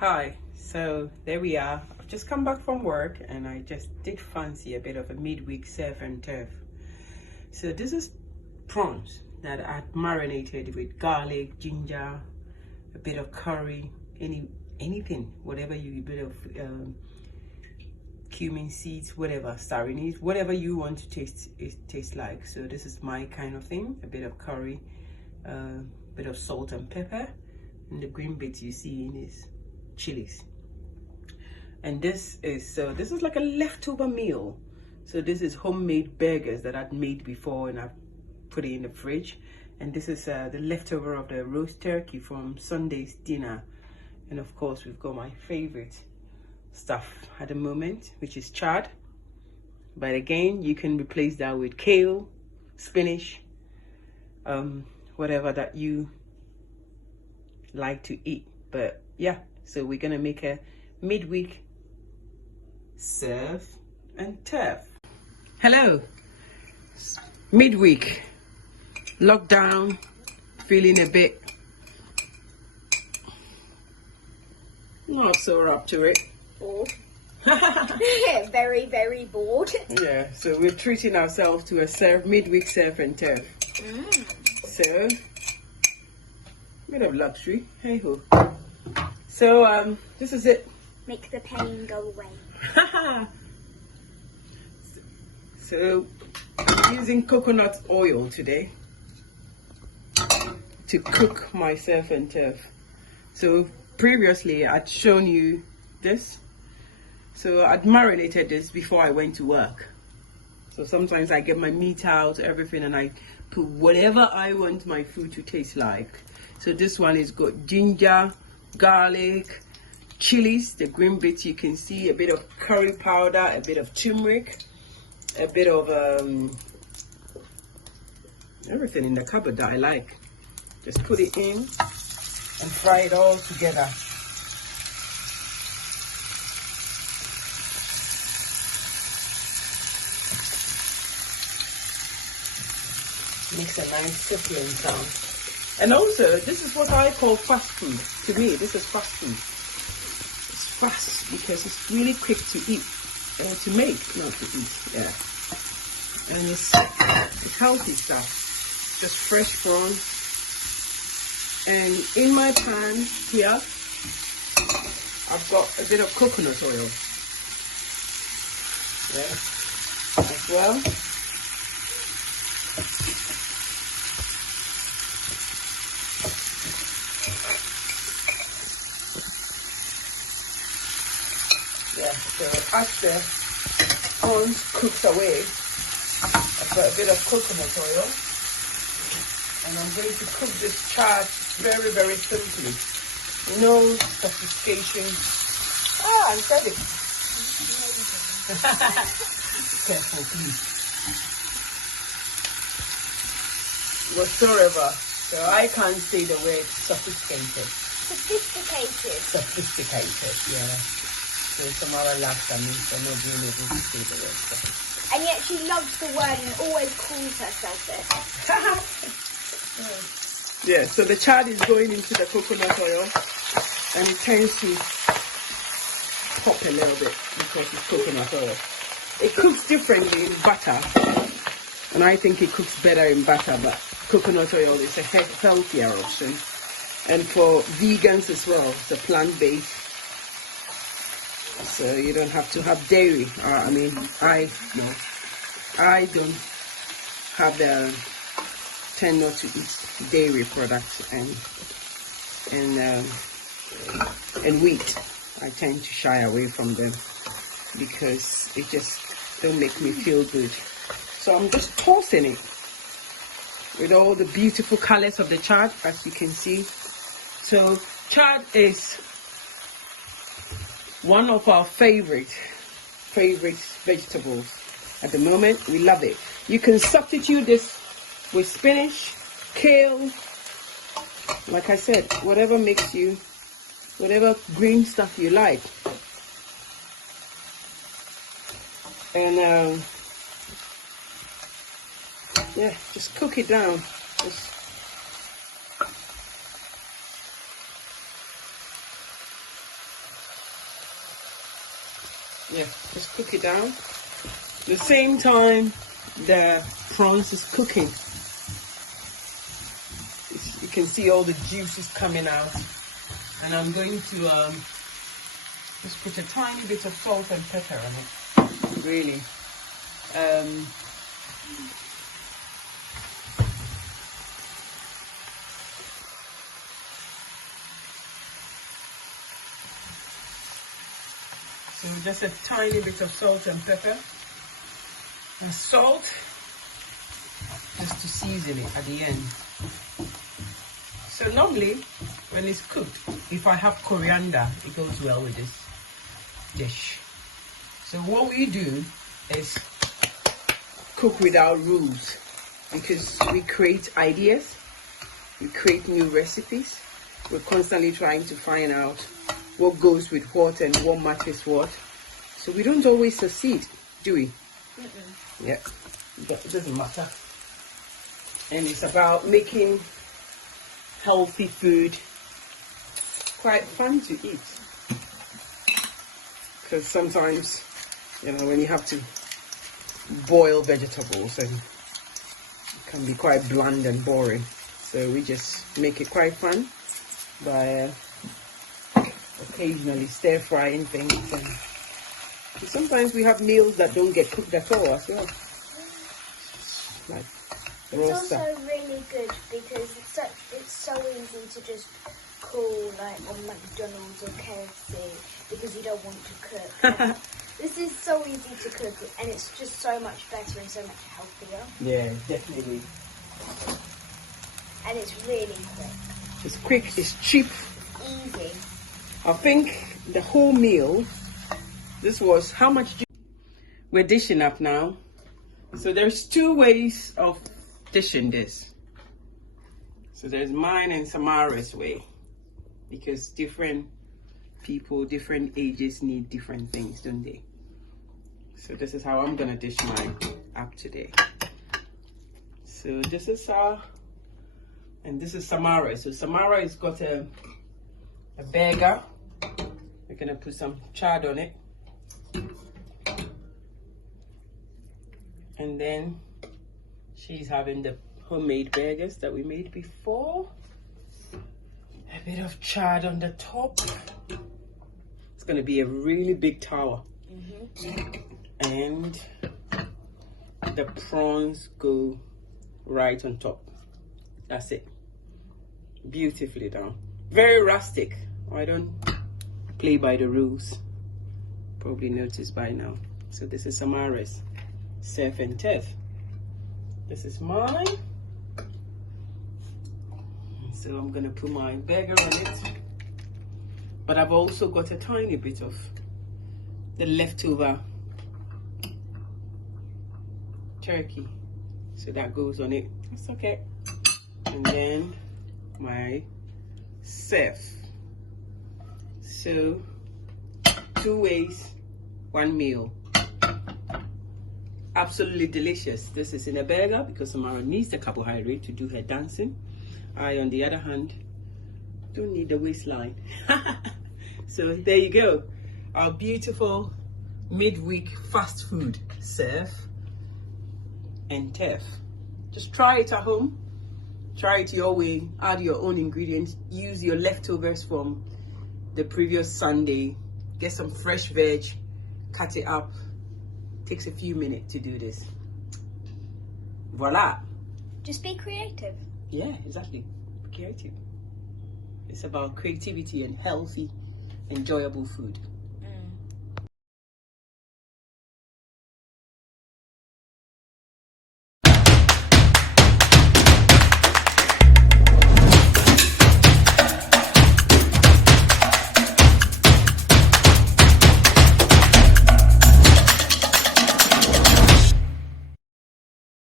Hi, so there we are. I've just come back from work and I just did fancy a bit of a midweek surf and turf. So this is prawns that I marinated with garlic, ginger, a bit of curry, anything, whatever you, a bit of cumin seeds, whatever, sarinese, whatever you want to taste like. So this is my kind of thing, a bit of curry, a bit of salt and pepper, and the green bits you see in is chilies. And this is like a leftover meal. So this is homemade burgers that I'd made before and I've put it in the fridge. And this is the leftover of the roast turkey from Sunday's dinner. And of course we've got my favorite stuff at the moment, which is chard. But again, you can replace that with kale, spinach, whatever that you like to eat. But yeah, so we're gonna make a midweek surf and turf. Hello, midweek, lockdown, feeling a bit not so up to it. Bored. Very, very bored. Yeah, so we're treating ourselves to a midweek surf and turf. So, bit of luxury, hey ho. So this is it. Make the pain go away. So I'm using coconut oil today to cook my surf and turf. So previously I'd shown you this. So I'd marinated this before I went to work. So sometimes I get my meat out, everything, and I put whatever I want my food to taste like. So this one is got ginger, garlic, chilies, the green bits you can see, a bit of curry powder, a bit of turmeric, a bit of everything in the cupboard that I like. Just put it in and fry it all together. Makes a nice sizzling sound. And also, this is what I call fast food. To me, this is fast food. It's fast because it's really quick to eat, or to make, not to eat. Yeah. And it's healthy stuff. Just fresh prawn. And in my pan here, I've got a bit of coconut oil. Yeah. As well. Yeah, so as the prawns cooks away, I've got a bit of coconut oil, and I'm going to cook this chard very, very simply. No sophistication. I said it. Careful, please. Whatsoever. So I can't say the word sophisticated. Sophisticated. Sophisticated, yeah. So some other laughs at me for not being able to say the word sophisticated. And yet she loves the word and always calls herself it. Yeah, so the chard is going into the coconut oil and it tends to pop a little bit because it's coconut oil. It cooks differently in butter, and I think it cooks better in butter, but coconut oil is a healthier option. And for vegans as well, it's a plant-based. So you don't have to have dairy. I don't have the tend not to eat dairy products and wheat. I tend to shy away from them because it just don't make me feel good. So I'm just tossing it with all the beautiful colors of the chard, as you can see. So chard is one of our favorite vegetables at the moment. We love it. You can substitute this with spinach, kale, like I said, whatever makes you, whatever green stuff you like. And yeah, just cook it down. Just Yeah, just cook it down. The same time the prawns is cooking, you can see all the juices coming out. And I'm going to just put a tiny bit of salt and pepper on it. Really. So just a tiny bit of salt and pepper. And salt, just to season it at the end. So normally, when it's cooked, if I have coriander, it goes well with this dish. So what we do is cook without rules, because we create ideas, we create new recipes. We're constantly trying to find out what goes with what and what matches what. So we don't always succeed, do we? Yeah, but it doesn't matter. And it's about making healthy food quite fun to eat. Because sometimes, you know, when you have to boil vegetables, and it can be quite bland and boring. So we just make it quite fun by occasionally stir frying things, and sometimes we have meals that don't get cooked at all as well. Like it's also really good because it's so easy to just call like on McDonald's or KFC because you don't want to cook. This is so easy to cook, and it's just so much better and so much healthier. Yeah, definitely. And it's really quick. It's quick, it's cheap. Easy. I think the whole meal, this was how much? We're dishing up now. So there's two ways of dishing this. So there's mine and Samara's way, because different people, different ages need different things, don't they? So this is how I'm gonna dish mine up today. So this is and this is Samara. So Samara has got a burger. We're gonna put some chard on it. And then she's having the homemade burgers that we made before. A bit of chard on the top. It's gonna be a really big tower. And the prawns go right on top. That's it. Beautifully done. Very rustic. I don't play by the rules. Probably noticed by now. So this is Samara's Surf and Turf. This is mine. So I'm gonna put my burger on it. But I've also got a tiny bit of the leftover turkey. So that goes on it. It's okay. And then my surf. So 2 ways, 1 meal. Absolutely delicious. This is in a burger because Samara needs the carbohydrate to do her dancing. I, on the other hand, don't need the waistline. So there you go. Our beautiful midweek fast food surf and turf. Just try it at home. Try it your way. Add your own ingredients. Use your leftovers from the previous Sunday. Get some fresh veg. Cut it up. Takes a few minutes to do this. Voila. Just be creative. Yeah, exactly. Be creative. It's about creativity and healthy, enjoyable food.